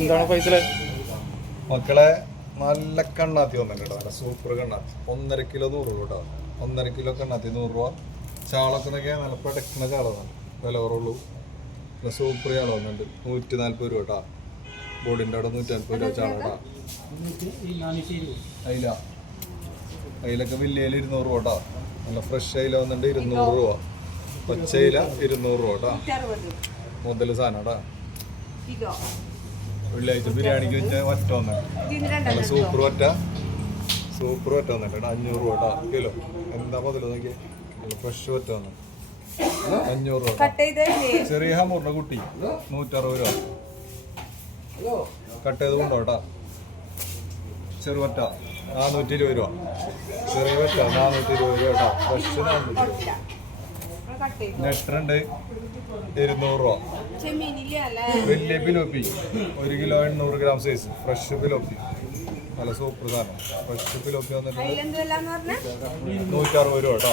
എന്താണ് പൈസ മക്കളെ? നല്ല കണ്ണാത്തി വന്നിട്ടുണ്ട്, നല്ല സൂപ്പർ കണ്ണാത്തി. 1.5 കിലോ 100 രൂപ കേട്ടോ. 1.5 കിലോ കണ്ണാത്തി 100 രൂപ. ചാളൊക്കെ നോക്കിയാൽ നല്ല പടക്കുന്ന ചാള വന്നു, വില കുറവുള്ളൂ. നല്ല സൂപ്പർ ചാള വന്നിട്ടുണ്ട്. 140 രൂപ കേട്ടോ. ബോഡിൻ്റെ അവിടെ 140 രൂപ ചാള കേട്ടോ. അയിലൊക്കെ വലിയ 200 രൂപ കേട്ടോ. നല്ല ഫ്രഷ് അയില വന്നിട്ട് 200 രൂപ. പച്ചയില 200 രൂപ കേട്ടോ. മുതൽ സാധനം കേട്ടോ. വെള്ളിയാഴ്ച ബിരിയാണിക്ക് വെച്ച വറ്റ വന്നിട്ട് നല്ല സൂപ്പർ വറ്റ വന്നിട്ട് 500 രൂപ കേട്ടോ കിലോ. എന്താ മുതൽ നോക്കിയാൽ നല്ല ഫ്രഷ് വറ്റ വന്നിട്ട് 500 രൂപ. ചെറിയ ഹമൂറിന്റെ കുട്ടി 160 രൂപ. കട്ട് ചെയ്ത് കൊണ്ടോ കേട്ടോ. ചെറുവറ്റ 420 രൂപ. ചെറിയ വറ്റ 420 രൂപ കേട്ടോ. ഫ്രഷ് 420 രൂപ. നെട്ടുണ്ട് 200 രൂപ. വലിയ പിലോപ്പി 1 കിലോ 800 ഗ്രാം സൈസ് ഫ്രഷ് പിലോപ്പി. നല്ല സൂപ്പർ സാധനം. ഫ്രഷ് പിലോപ്പി വന്നിട്ട് 160 രൂപ കേട്ടോ.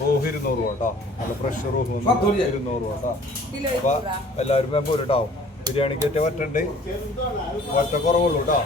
റോഹ് 200 രൂപ കേട്ടോ. നല്ല ഫ്രഷ് റോഹ് 200 രൂപ കേട്ടോ. അപ്പൊ എല്ലാവരും പോരും കേട്ടോ. ബിരിയാണിക്ക് ഏറ്റവും വറ്റുണ്ട്, വറ്റ കുറവുള്ളൂ കേട്ടോ.